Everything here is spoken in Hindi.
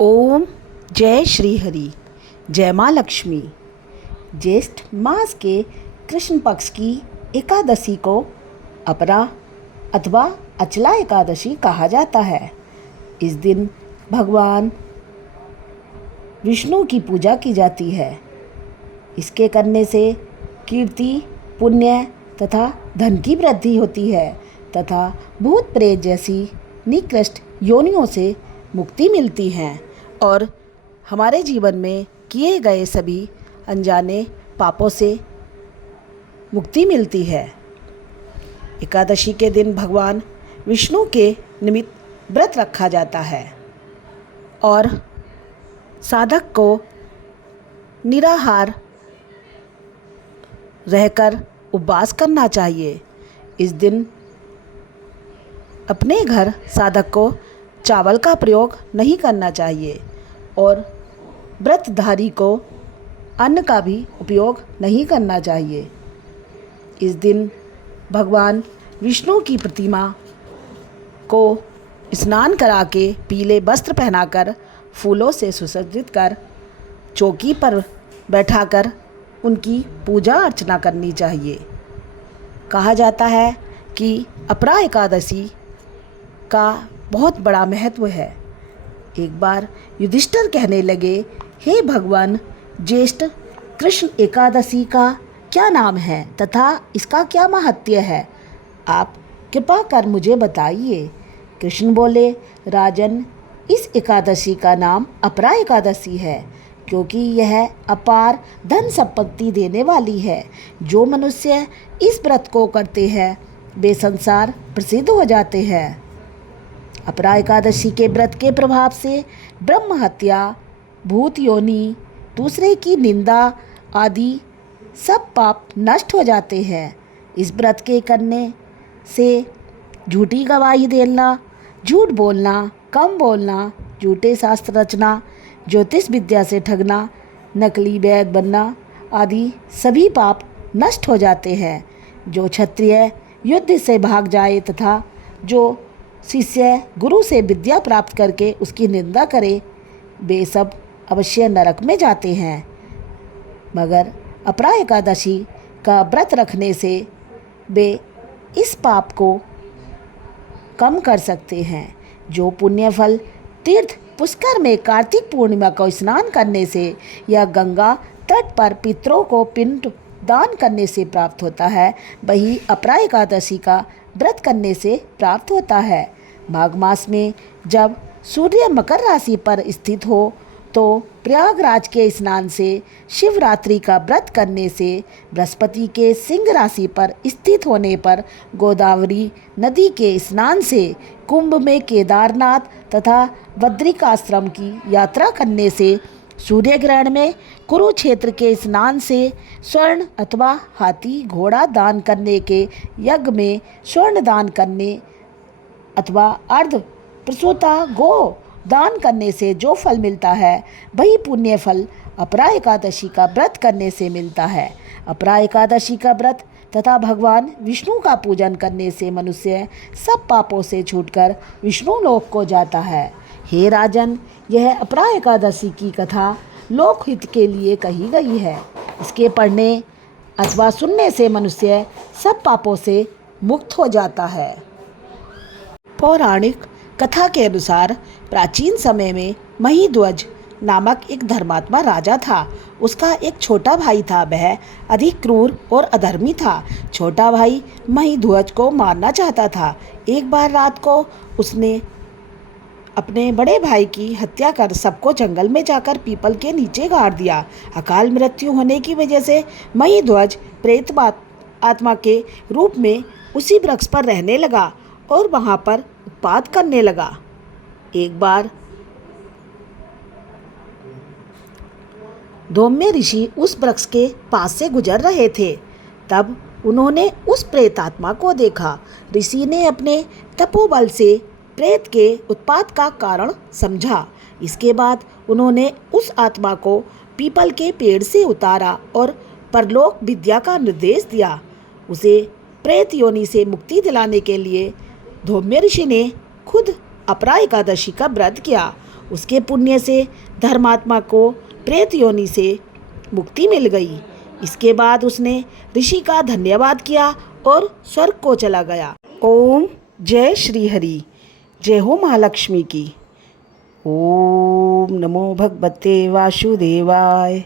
ओम जय श्री हरि। जय माँ लक्ष्मी। ज्येष्ठ मास के कृष्ण पक्ष की एकादशी को अपरा अथवा अचला एकादशी कहा जाता है। इस दिन भगवान विष्णु की पूजा की जाती है। इसके करने से कीर्ति, पुण्य तथा धन की वृद्धि होती है तथा भूत प्रेत जैसी निकृष्ट योनियों से मुक्ति मिलती है और हमारे जीवन में किए गए सभी अनजाने पापों से मुक्ति मिलती है। एकादशी के दिन भगवान विष्णु के निमित्त व्रत रखा जाता है और साधक को निराहार रहकर उपवास करना चाहिए। इस दिन अपने घर साधक को चावल का प्रयोग नहीं करना चाहिए और व्रतधारी को अन्न का भी उपयोग नहीं करना चाहिए। इस दिन भगवान विष्णु की प्रतिमा को स्नान करा के पीले वस्त्र पहनाकर फूलों से सुसज्जित कर चौकी पर बैठाकर उनकी पूजा अर्चना करनी चाहिए। कहा जाता है कि अपरा एकादशी का बहुत बड़ा महत्व है। एक बार युधिष्ठिर कहने लगे, हे भगवान, ज्येष्ठ कृष्ण एकादशी का क्या नाम है तथा इसका क्या महत्व है? आप कृपा कर मुझे बताइए। कृष्ण बोले, राजन, इस एकादशी का नाम अपरा एकादशी है क्योंकि यह अपार धन संपत्ति देने वाली है। जो मनुष्य इस व्रत को करते हैं वे संसार प्रसिद्ध हो जाते हैं। अपरा एकादशी के व्रत के प्रभाव से ब्रह्म हत्या, भूत योनि, दूसरे की निंदा आदि सब पाप नष्ट हो जाते हैं। इस व्रत के करने से झूठी गवाही देना, झूठ बोलना, कम बोलना, झूठे शास्त्र रचना, ज्योतिष विद्या से ठगना, नकली वैद्य बनना आदि सभी पाप नष्ट हो जाते हैं। जो क्षत्रिय युद्ध से भाग जाए तथा जो शिष्य गुरु से विद्या प्राप्त करके उसकी निंदा करे वे सब अवश्य नरक में जाते हैं। मगर अपरा एकादशी का व्रत रखने से वे इस पाप को कम कर सकते हैं। जो पुण्य फल तीर्थ पुष्कर में कार्तिक पूर्णिमा को स्नान करने से या गंगा तट पर पितरों को पिंड दान करने से प्राप्त होता है, वही अपरा एकादशी का व्रत करने से प्राप्त होता है। माघ मास में जब सूर्य मकर राशि पर स्थित हो तो प्रयागराज के स्नान से, शिवरात्रि का व्रत करने से, बृहस्पति के सिंह राशि पर स्थित होने पर, गोदावरी नदी के स्नान से, कुंभ में केदारनाथ तथा बद्रिकाश्रम की यात्रा करने से, सूर्य ग्रहण में कुरुक्षेत्र के स्नान से, स्वर्ण अथवा हाथी घोड़ा दान करने के यज्ञ में स्वर्ण दान करने अथवा अर्ध प्रसूता गो दान करने से जो फल मिलता है वही पुण्य फल अपरा एकादशी का व्रत करने से मिलता है। अपरा एकादशी का व्रत तथा भगवान विष्णु का पूजन करने से मनुष्य सब पापों से छूटकर विष्णु लोक को जाता है। हे राजन, यह अपरा एकादशी की कथा लोकहित के लिए कही गई है। इसके पढ़ने अथवा सुनने से मनुष्य सब पापों से मुक्त हो जाता है। पौराणिक कथा के अनुसार प्राचीन समय में महिध्वज नामक एक धर्मात्मा राजा था। उसका एक छोटा भाई था। वह अधिक क्रूर और अधर्मी था। छोटा भाई महिध्वज को मारना चाहता था। एक बार रात को उसने अपने बड़े भाई की हत्या कर सबको जंगल में जाकर पीपल के नीचे गाड़ दिया। अकाल मृत्यु होने की वजह से महिध्वज प्रेत आत्मा के रूप में उसी वृक्ष पर रहने लगा और वहाँ पर उत्पात करने लगा। एक बार धौम्य ऋषि उस वृक्ष के पास से गुजर रहे थे। तब उन्होंने उस प्रेत आत्मा को देखा। ऋषि ने अपने तपोबल से प्रेत के उत्पात का कारण समझा। इसके बाद उन्होंने उस आत्मा को पीपल के पेड़ से उतारा और परलोक विद्या का निर्देश दिया। उसे प्रेत योनि से मुक्ति दिलाने के लिए धौम्य ऋषि ने खुद अपरा एकादशी का व्रत किया। उसके पुण्य से धर्मात्मा को प्रेत योनि से मुक्ति मिल गई। इसके बाद उसने ऋषि का धन्यवाद किया और स्वर्ग को चला गया। ओम जय श्री हरि। जय हो महालक्ष्मी की। ओम नमो भगवते वासुदेवाय।